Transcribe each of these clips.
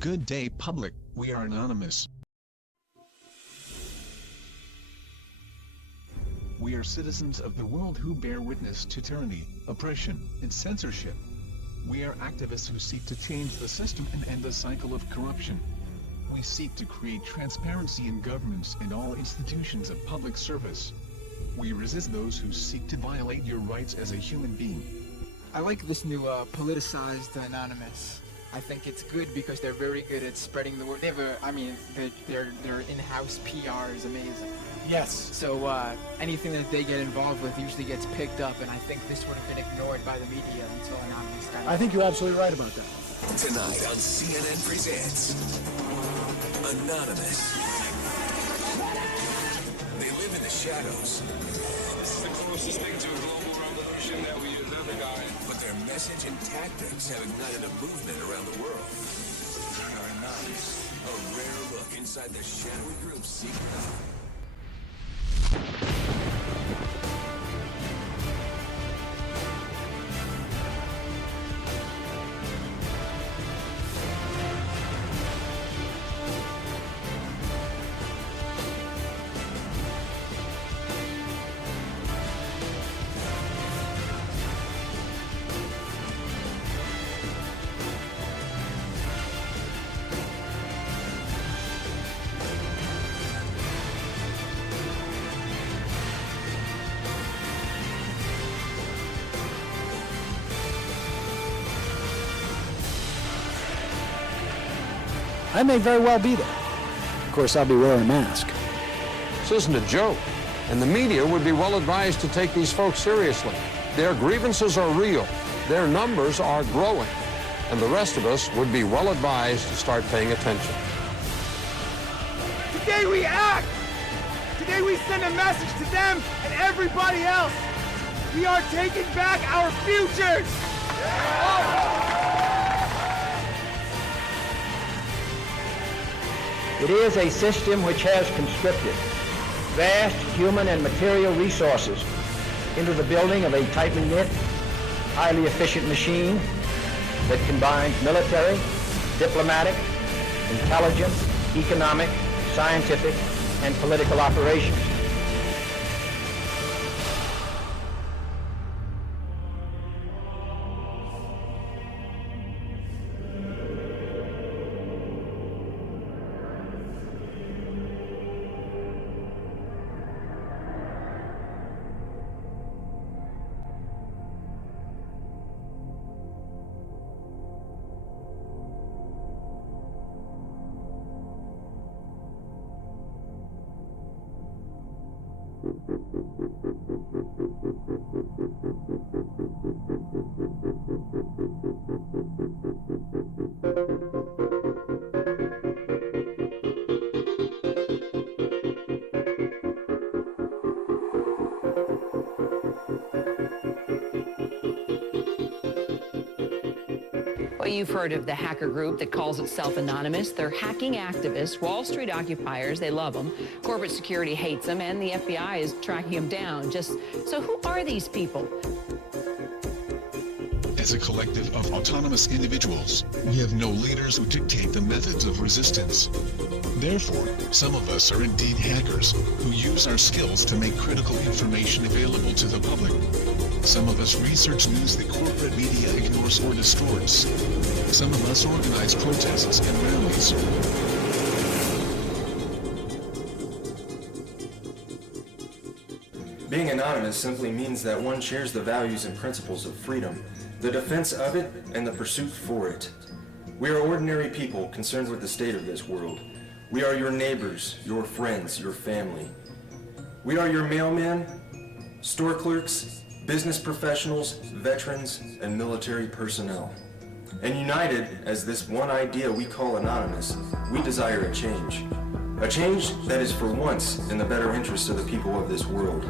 Good day, public. We are anonymous. We are citizens of the world who bear witness to tyranny, oppression, and censorship. We are activists who seek to change the system and end the cycle of corruption. We seek to create transparency in governments and all institutions of public service. We resist those who seek to violate your rights as a human being. I like this new politicized Anonymous. I think it's good because they're very good at spreading the word. They have their in-house PR is amazing. Yes. So anything that they get involved with usually gets picked up, and I think this would have been ignored by the media until Anonymous got. I think you're absolutely right about that. Tonight on CNN Presents Anonymous. They live in the shadows. This is the closest thing to a global revolution that we have ever gotten. But their message and tactics have ignited a movement around the world. They're anonymous. A rare look inside the shadowy group's secret life. I may very well be there. Of course, I'll be wearing a mask. This isn't a joke, and the media would be well advised to take these folks seriously. Their grievances are real, their numbers are growing, and the rest of us would be well advised to start paying attention. Today we act! Today we send a message to them and everybody else! We are taking back our futures! It is a system which has conscripted vast human and material resources into the building of a tightly knit, highly efficient machine that combines military, diplomatic, intelligence, economic, scientific, and political operations. Well, you've heard of the hacker group that calls itself Anonymous. They're hacking activists, Wall Street occupiers. They love them. Corporate security hates them, and the FBI is tracking them down. So who are these people? As a collective of autonomous individuals, we have no leaders who dictate the methods of resistance. Therefore, some of us are indeed hackers, who use our skills to make critical information available to the public. Some of us research news that corporate media ignores or distorts. Some of us organize protests and rallies. Being anonymous simply means that one shares the values and principles of freedom, the defense of it, and the pursuit for it. We are ordinary people concerned with the state of this world. We are your neighbors, your friends, your family. We are your mailmen, store clerks, business professionals, veterans, and military personnel. And united as this one idea we call anonymous, we desire a change. A change that is for once in the better interests of the people of this world.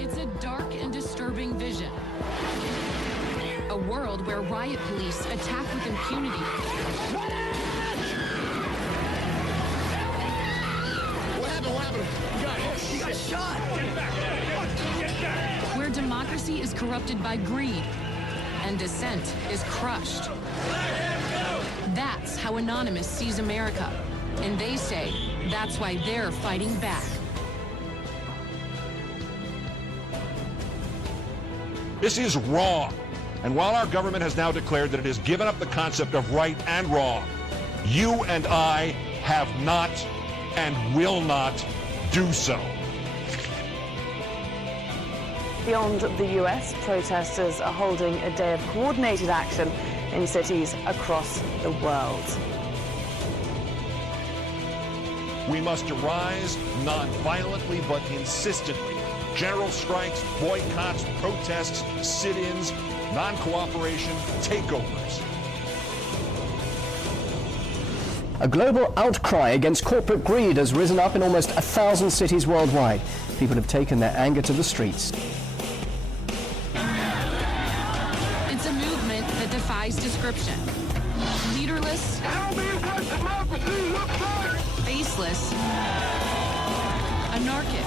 It's a dark and disturbing vision. A world where riot police attack with impunity. Where democracy is corrupted by greed and dissent is crushed. That's how Anonymous sees America. And they say that's why they're fighting back. This is wrong. And while our government has now declared that it has given up the concept of right and wrong, you and I have not and will not do so. Beyond the US, protesters are holding a day of coordinated action in cities across the world. We must arise non-violently but insistently. General strikes, boycotts, protests, sit-ins, non-cooperation, takeovers. A global outcry against corporate greed has risen up in almost 1,000 cities worldwide. People have taken their anger to the streets. It's a movement that defies description. Leaderless, faceless, anarchic.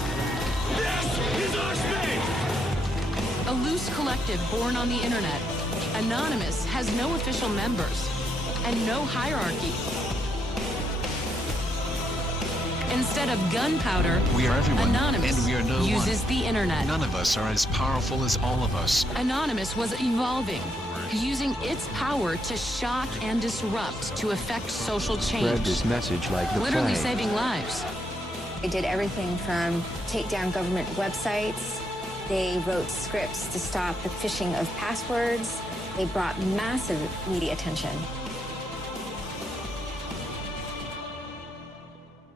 This is our space! A loose collective born on the internet, Anonymous has no official members and no hierarchy. Instead of gunpowder, We are everyone, Anonymous and we are no uses one. the internet. None of us are as powerful as all of us. Anonymous was evolving, using its power to shock and disrupt to affect social change. Spread this message like the Literally plague. saving lives. They did everything from take down government websites. They wrote scripts to stop the phishing of passwords. They brought massive media attention.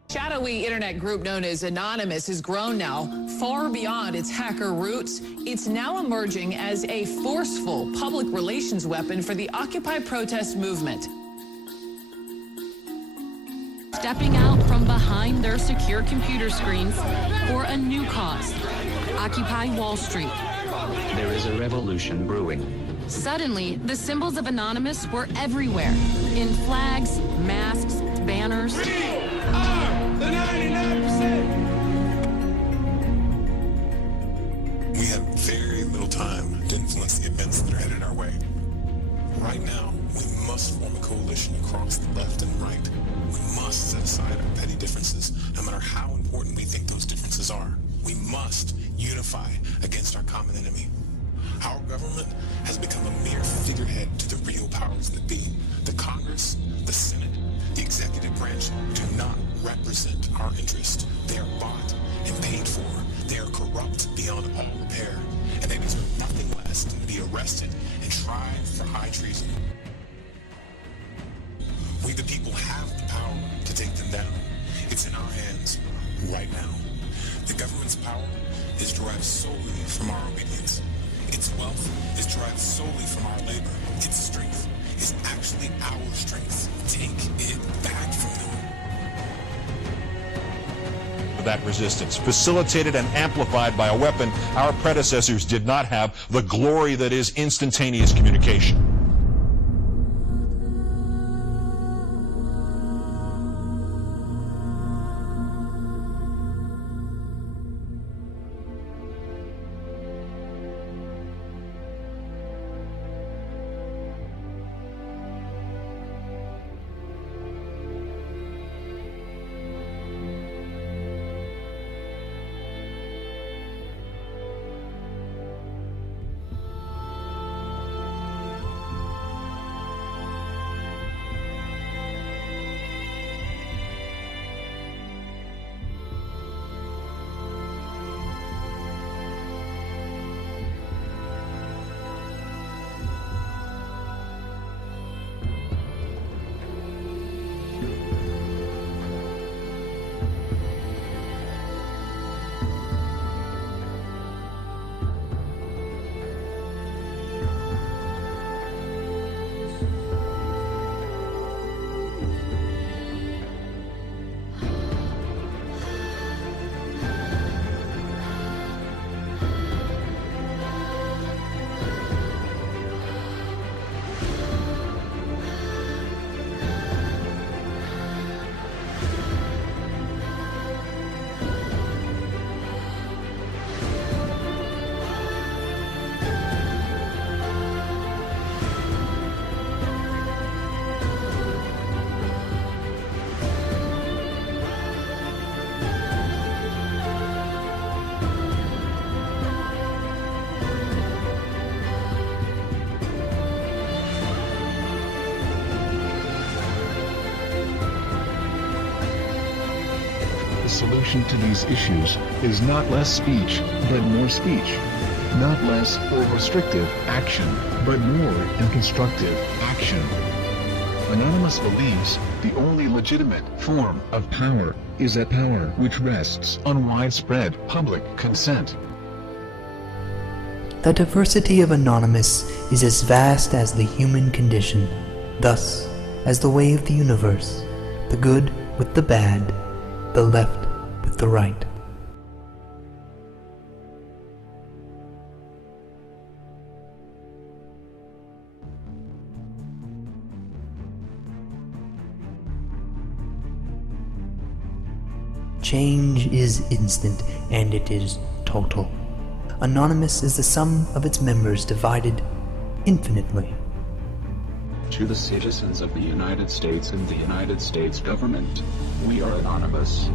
Shadowy internet group known as Anonymous has grown now far beyond its hacker roots. It's now emerging as a forceful public relations weapon for the Occupy protest movement. Stepping out from behind their secure computer screens for a new cause, Occupy Wall Street. There is a revolution brewing. Suddenly, the symbols of Anonymous were everywhere, in flags, masks, banners. The 99%! We have very little time to influence the events that are headed our way. Right now, we must form a coalition across the left and right. We must set aside our petty differences, no matter how important we think those differences are. We must unify against our common enemy. Our government has become a mere figurehead to the real powers that be. The Congress, the Senate, the executive branch do not represent our interest. They are bought and paid for. They are corrupt beyond all repair, and they deserve nothing less than to be arrested and tried for high treason. We the people have the power to take them down. It's in our hands right now. The government's power is derived solely from our obedience. Its wealth is derived solely from our labor. Its strength is actually our strength. Take it back from them. That resistance, facilitated and amplified by a weapon our predecessors did not have, the glory that is instantaneous communication. solution to these issues is not less speech, but more speech. Not less or restrictive action, but more and constructive action. Anonymous believes the only legitimate form of power is a power which rests on widespread public consent. The diversity of Anonymous is as vast as the human condition, thus, as the way of the universe, the good with the bad, the left with the right. Change is instant, and it is total. Anonymous is the sum of its members divided infinitely. To the citizens of the United States and the United States government, we are anonymous.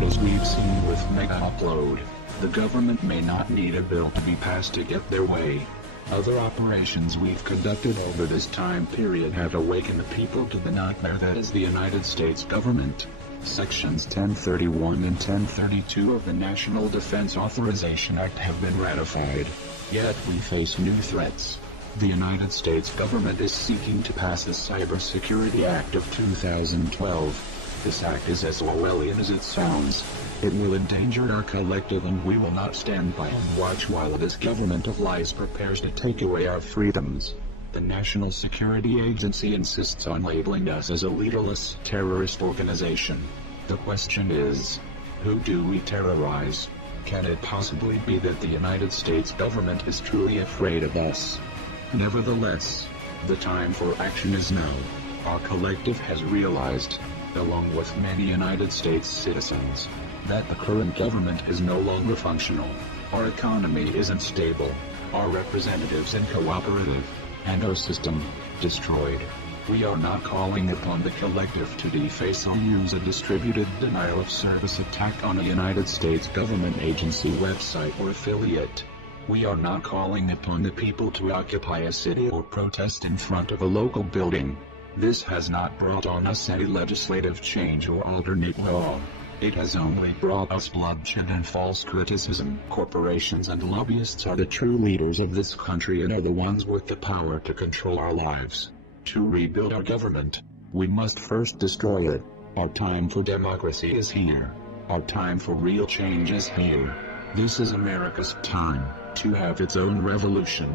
As we've seen with Mega Upload, the government may not need a bill to be passed to get their way. Other operations we've conducted over this time period have awakened the people to the nightmare that is the United States government. Sections 1031 and 1032 of the National Defense Authorization Act have been ratified. Yet we face new threats. The United States government is seeking to pass the Cybersecurity Act of 2012. This act is as Orwellian as it sounds. It will endanger our collective, and we will not stand by and watch while this government of lies prepares to take away our freedoms. The National Security Agency insists on labeling us as a leaderless terrorist organization. The question is, who do we terrorize? Can it possibly be that the United States government is truly afraid of us? Nevertheless, the time for action is now. Our collective has realized, along with many United States citizens, that the current government is no longer functional. Our economy isn't stable, our representatives uncooperative, and our system destroyed. We are not calling upon the collective to deface or use a distributed denial of service attack on a United States government agency, website, or affiliate. We are not calling upon the people to occupy a city or protest in front of a local building. This has not brought on us any legislative change or alternate law. It has only brought us bloodshed and false criticism. Corporations and lobbyists are the true leaders of this country and are the ones with the power to control our lives. To rebuild our government, we must first destroy it. Our time for democracy is here. Our time for real change is here. This is America's time to have its own revolution.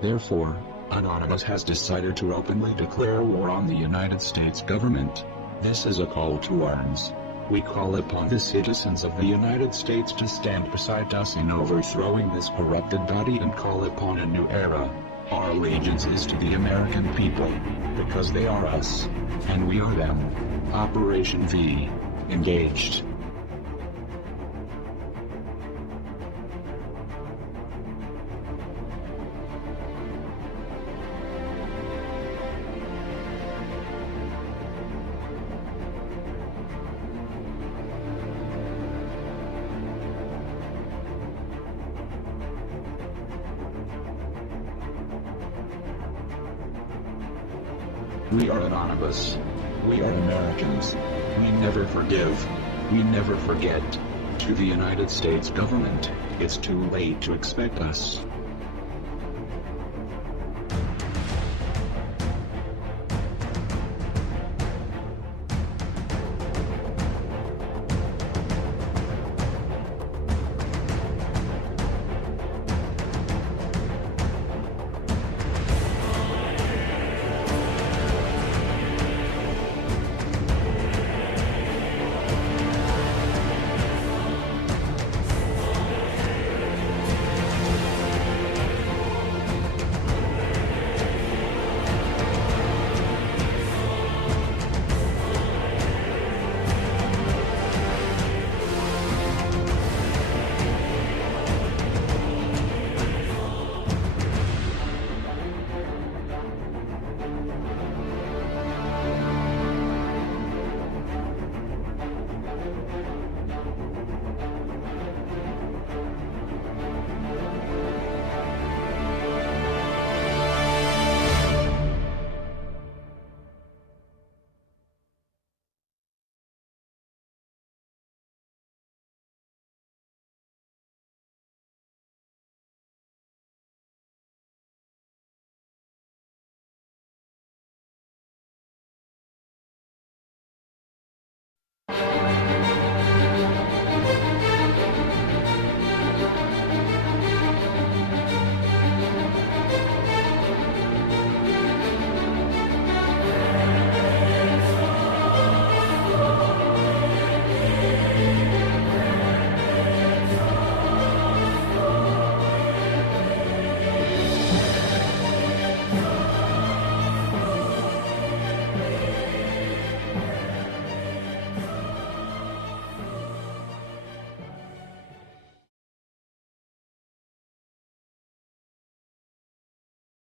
Therefore, Anonymous has decided to openly declare war on the United States government. This is a call to arms. We call upon the citizens of the United States to stand beside us in overthrowing this corrupted body and call upon a new era. Our allegiance is to the American people, because they are us, and we are them. Operation V. Engaged. We are anonymous. We are Americans. We never forgive. We never forget. To the United States government, it's too late to expect us.